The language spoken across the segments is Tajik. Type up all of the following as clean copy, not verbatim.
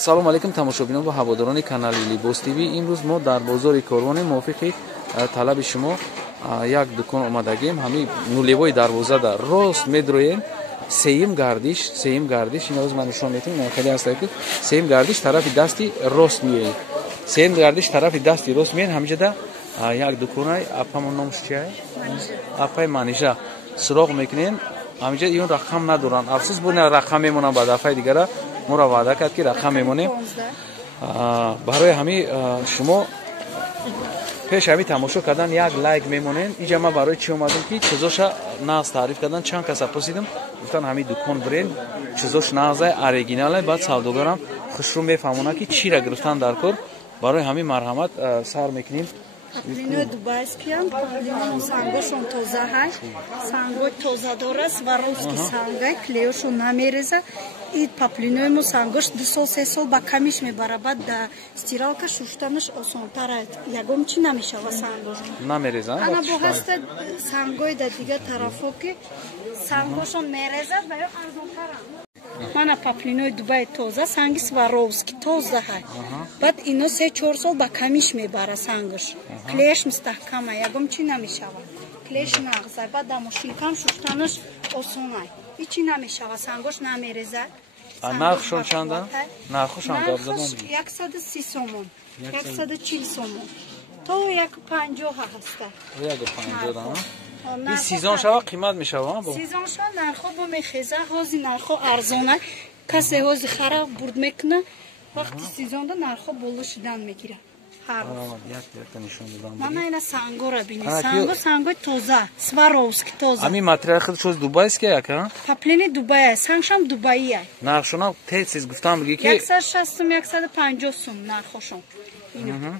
салом алейкум тамошобинон ва ҳаводорони канали Libos TV. имрӯз мо дар бозори Корвоне мувофиқи талаби шумо як дукон омадагем. ҳамин нулевои дарвозада рост медроем. сеюм гардиш инавоз ман нишон метем хеле аста ки сеюм гардиш тарафи дасти рост миёед. сеюм гардиш тарафи дасти рост миёед. ҳамҷада як дуконай апамон номш чия? апай манижа суроғ мекунем. ҳамҷа ин рақам надоранд. афсус бу не рақам мемонам ба дафъаи дигара моро ваъда кард ки рақам мемонем. барои ҳамин шумо пеш ҳамин тамошо кардан як лайк мемонем. инҷа ман барои чӣ омадам ки чизоша нағз таъриф кардан. чанд каса пурсидам, гуфтан ҳамин дукон бирен чизош нағзай оригиналай. баъд савдогарам хушрӯ мефаҳмонад ки чиро гирифтан дар кор. барои ҳамин марҳамат сар мекунем. Павлинои дубайскиам, павлинои сангошон тоза ҳай. Сангой тоза дорас ва русски сангай, клеёшон намереза. И павлинои мо сангош 2 сол 3 сол ба камиш мебара. Баъд да стиралка шуштанаш осонтар аст. Ягом чӣ намешава сангош. Намереза. Ана бо ҳаста сангой да дига тарафо ки сангошон мерезад ва ё арзонтар аст. Мана павлинои Дубай тоза, санги Сваровски тоза ҳай. Баъд ино 3-4 сол ба камиш мебара сангош. Клеш мустаҳкама, ягом чӣ намешава. Клеш нағзай, баъд да мошинкам шуштанаш осонай. Ичи намешава, сангош намереза. нархшон чанда? нархшон гап задан. 130 сомон, 140 сомон. То 150 ҳаста. 150 да. این سیزن شوا قیمت میشوه با سیزن شوا نرخو با میخیزه هازی نرخو ارزانه کسی هازی خراب برد میکنه وقتی سیزن دا نرخو بولو شدن میگیره هر یک نشون دادم من اینا سانگو را بینی سانگو تازه سواروفسکی تازه همین ماتریال خود شوز دوبایسکی яка پاپلینی دوبای سانگشم دوبایی نرخشون تیز گفتم بگی که 160 150 сум نرخشون اینا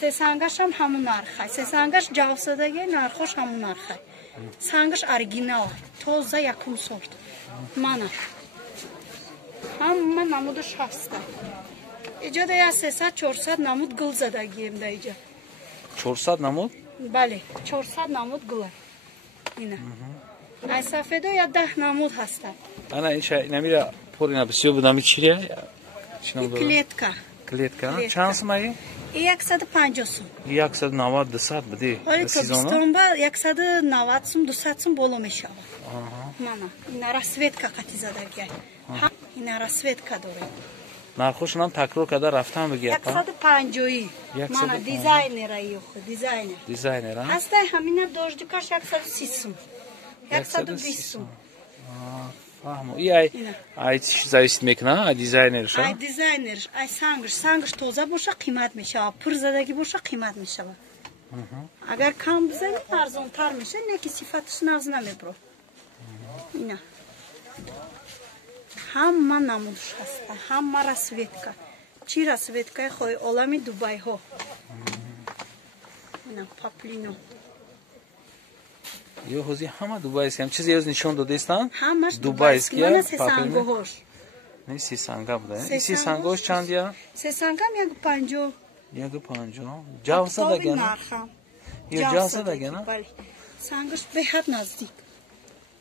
سه سانگش هم همون نرخه سه سانگش جوسادگی نرخش همون نرخه سانگش оригинал تازه یکم سورت منه من نمودش هسته اینجا ده 300-400 نمود گل زدگیم ده اینجا 400 نمود؟ بله 400 نمود گله اینه ای سفیدو یا 10 نمود هسته انا این شای نمیره پوری نبسیو بودم چیه؟ کلیتکا چند سمایی؟ 150 сум. 190 200 буде. Тобистон ба 190 сум 200 сум боло мешавад. Мана ина расветка қати задагай. Ина расветка дорад. нархошон ҳам такрор карда рафтам бигӣ. 150. Мана дизайнера ёхо, дизайнер. Дизайнера. Астай ҳамина дождикаш 130 сум. 120 сум. فهمو ای چی зависит мекуна ай дизайнерш ай дизайнерш ай сангш тоза боша қимат мешава пур задагӣ боша қимат мешава агар кам бизани арзонтар меша не ки сифаташ нағз намебро ина ҳама намудш ҳаста ҳама расветка чӣ расветкаи хоҳи олами дубайҳо ина паплино ё ҳози ҳама дубайски ҳам чизе ёз нишон додестан ҳамаш дубайски мана сесангоҳош не сесанга буда сесангоҳош чанд я сесангам 150 150 ҷавсадагана ё ҷавсадагана бале сангаш беҳад наздик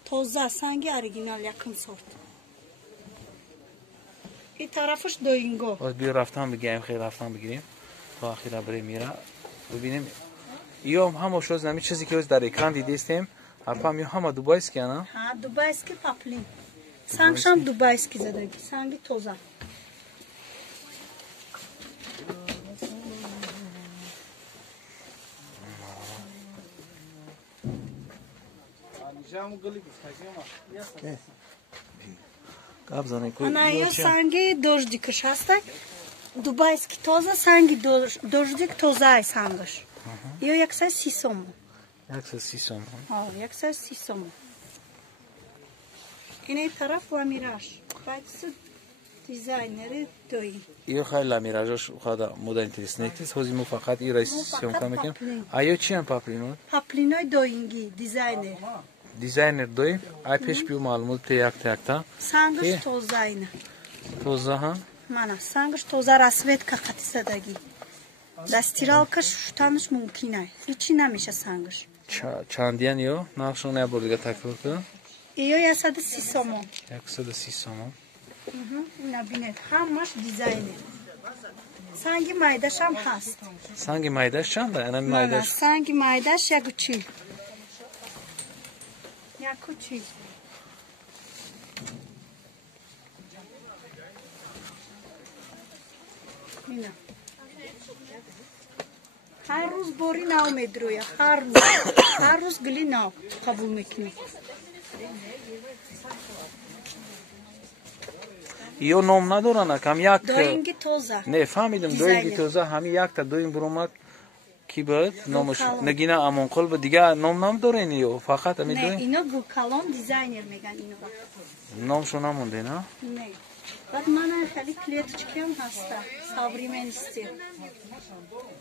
тоза санги оригинал якум сорт ин тарафаш доинго биё рафтан бигирем хеле рафтан бигирем то ахира бирем мира бибинем ё ҳама шоз нами чизе ки дар экран дидестем ҳарфам ё ҳама дубайски ана ҳа дубайски паплин сангшам дубайски задаги санги тоза ана ё санги дождикаш ҳаста дубайски тоза санги дождик тозаи сангаш ё 130 сом 130 сом 130 сом ин тараф ламираж байси дизайнери дои ё хай ламиражош хада мода интереснетис ҳози мо фақат ира съёмка мекунем а ё чи ам паплино паплинои доинги дизайнер дои ай пеш биё маълумот те якта сангаш тоза ина тоза ҳа мана сангаш тоза расветка қати задагӣ дастиралка шуштанаш мумкинай ичи намеша сангаш чандиян ё нархшон ябор дига такрор кунам ё 130 сомон 130 сомон ина бинед ҳамаш дизайнер санги майдашам ҳаст. Санги майдаш чанда? Ана майдаш. Санги майдаш 140. 140. Ина. Ҳар рӯз бори нав медрӯя. Ҳар рӯз гули нав қабул мекунӣ. Ё ном надоран акам як. Доинги тоза. Не, фаҳмидам, доинги тоза ҳами якта доин буромад ки буд номаш нагина Амонқул буд дига ном надорен ё фақат ами доин. Не, ино Гулкалон дизайнер меган ино. Номшо намонде, на? Не. Бад мана хали клеточкам ҳаста. Современный стил.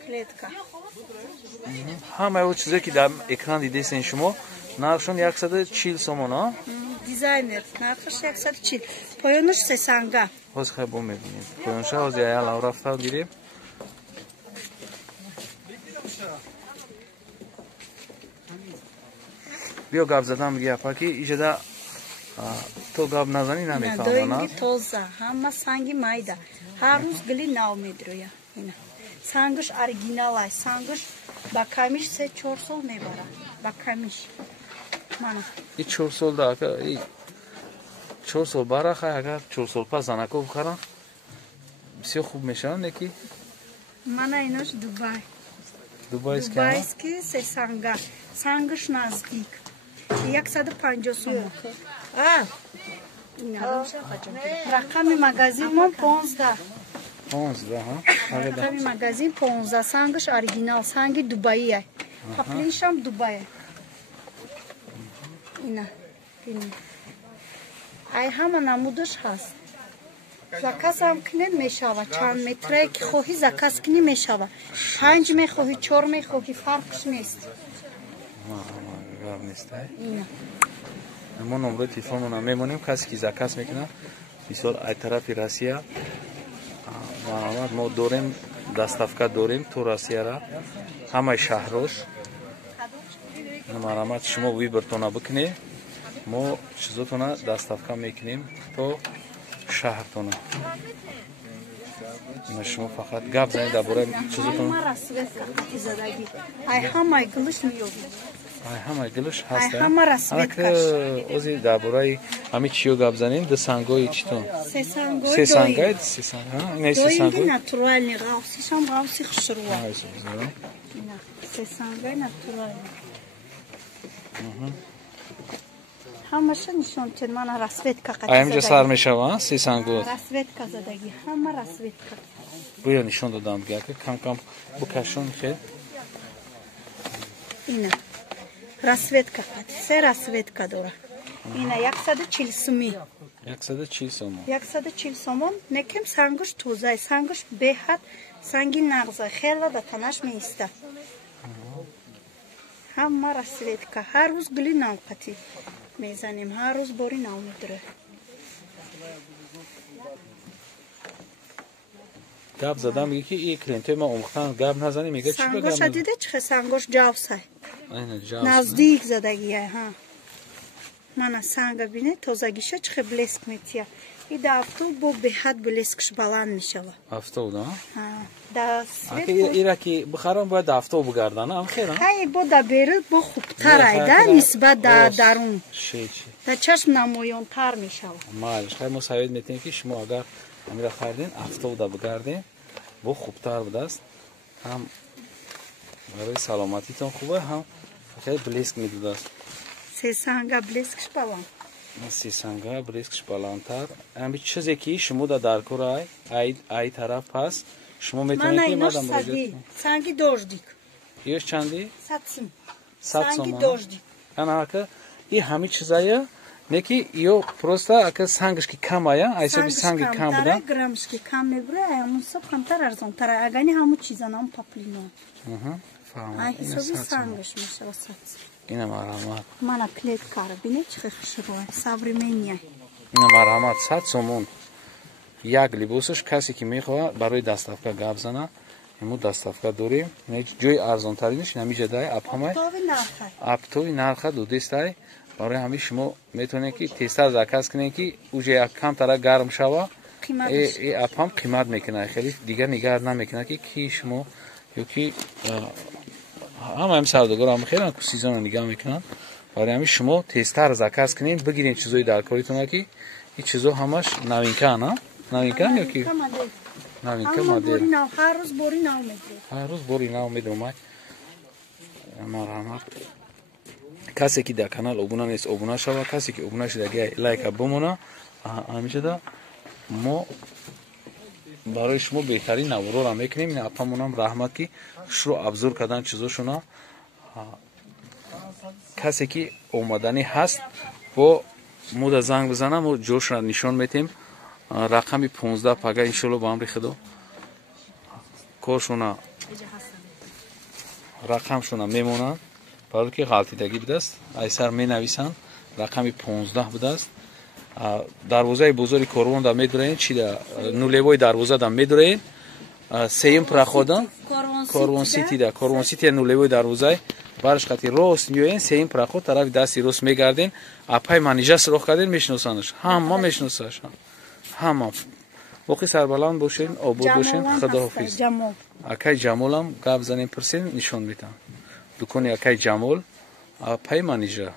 Клетка. Ҳамаи чизе ки дар экран дидесен шумо нархшон 140 сомон, а? Дизайнер, нархш 140. Поёнуш се санга. Ҳоз хай бо мебинем. Поёнша ҳоз я яла рафта гирем. биё гап задам гапа ки ижада то гап назани намефаҳмам. Доинги тоза, ҳама санги майда. Ҳар рӯз гули нав медрӯя. Ина. Сангаш оригинал аст. Сангаш ба камиш 3-4 сол мебарад. Ба камиш. Мана. И 4 сол да, и 4 сол барахай, агар 4 сол пас занако бухарам. Бисёр хуб мешавад, не ки? Мана инош Дубай. Дубайский. Дубайский се санга. Сангаш наздик. 150 сом. Рақами магазин мон 15. 15, ҳа? Рақами магазин 15. Сангаш оригинал, санги Дубаи ай. Паплишам Дубай. Ина. Ай ҳама намудаш ҳаст. Заказ ҳам кунед мешава. Чанд метрае ки хоҳӣ заказ кунӣ мешава. 5 мехоҳӣ, 4 мехоҳӣ, фарқш нест. Гап нест, ай? мо номерои телефонмона мемонем, касе ки заказ мекунад мисол ай тарафи Россия марҳамат мо дорем доставка дорем то Россияра ҳамаи шаҳрош марҳамат шумо вибртона бикунед мо чизотона доставка мекунем то шаҳртона шумо фақат гап занед дар бораи чизотона ай ҳамаи гулш меёбед ай ҳамаи гулш ҳаст ҳама расветкаш ози дар бораи ҳами чиё гап занем ду сангои читон се сангои се санга не се доинги натуральный ғавсишам ғавси хушруа се сангои натуральный ҳамаша нишонтен мана расветка қати ай ҳамҷа сар мешава се санго расветка задагӣ ҳама расветка буя нишон додам гяка кам кам букашон хел ина расветка қати се расветка дора ина 140 сомӣ 140 сомон 140 сомон некем сангуш тозай сангуш беҳад санги нағза хела да танаш меиста ҳама расветка ҳар рӯз гули нав қати мезанем ҳар рӯз бори нав медуре гап задам меги ки и клиентои ма омӯхтан гап назанем мега чи ба гап сангоша дида чихе сангош ҷавсай айна ҷавс наздик задагияй ҳа мана санга бине тозагиша чихе блеск метия и да автов бо беҳад блескш баланд мешава автов да да ира ки бихарам бояд автов бигардана ам хера ҳай бо да бери бо хубтарай да нисбат да дарун да чашм намоёнтар мешава майш хай мо савед метем ки шумо агар амира хардин автов да бигардем бо хубтар будааст ҳам барои саломатитон хубе ҳам хеле блеск медодааст се санга блескш баланд се санга блескш баландтар ами чизе ки шумо да даркор ай тараф пас шумо метавонед мана инош сади санги дождик ёш чанди 100 сом 100 сом санги дождик ана ака и ҳами чизая не ки ё просто ака сангашки кам ая айсоби санги кам буда граммшки кам мебура ҳамун соб камтар арзонтар агани ҳамун чизанам паплино ай ҳисоби сангаш мешава 100 сом ина марҳамат мана клеткара бине чихе хушруай современния ина марҳамат 100 сомон як либосаш касе ки мехоҳад барои доставка гап зана ему доставка дорем ҷои арзонтаринаш намиҷадай аптови нарха додестай барои ҳами шумо метавонед ки тезтар заказ кунед ки уже як камтара гарм шава қиматш. апам қимат мекунад, хеле дигар нигаҳ намекунад ки шумо ёки ҳамаи савдогорам хеле сезонро нигаҳ мекунанд. барои ҳамин шумо тезтар заказ кунед, бигирен чизои дар коритон ки ин чизо ҳамаш новинка, на новинка ёки новинка модел. ҳар рӯз бори нав медиҳед. ҳар рӯз бори нав медиҳад. марҳамат. касе ки дар канал обуна нест, обуна шава, касе ки обуна шуда лайка бимона. ҳамишуда мо барои шумо беҳтарин наворора мекунем. ин апамонам раҳмат ки шуро абзор кардан чизошуна. касе ки омадани ҳаст бо мода занг бизана, мо ҷошро нишон метем. рақами 15 пага иншоалло ба амри худо коршуна рақамшуна мемонанд. барои ки ғалтидагӣ будааст, айсар менависанд. рақами 15 будааст. дарвозаи бозори корвон да медураен, чи да нулевои дарвоза да медураен. сеюм праходан корвон сити да корвон сити нулевои дарвозаи бараш қати рост миёен, сеюм проход тарафи дасти рост мегарден. апай манижа сурох карден, мешиносанаш. ҳама мешиносаш. ҳама воқеъ сарбаланд бошен, обод бошен. худоҳофиз. акай ҷамолам гап занем пурсен, нишон медам. дукони акай ҷамол, апай манижа.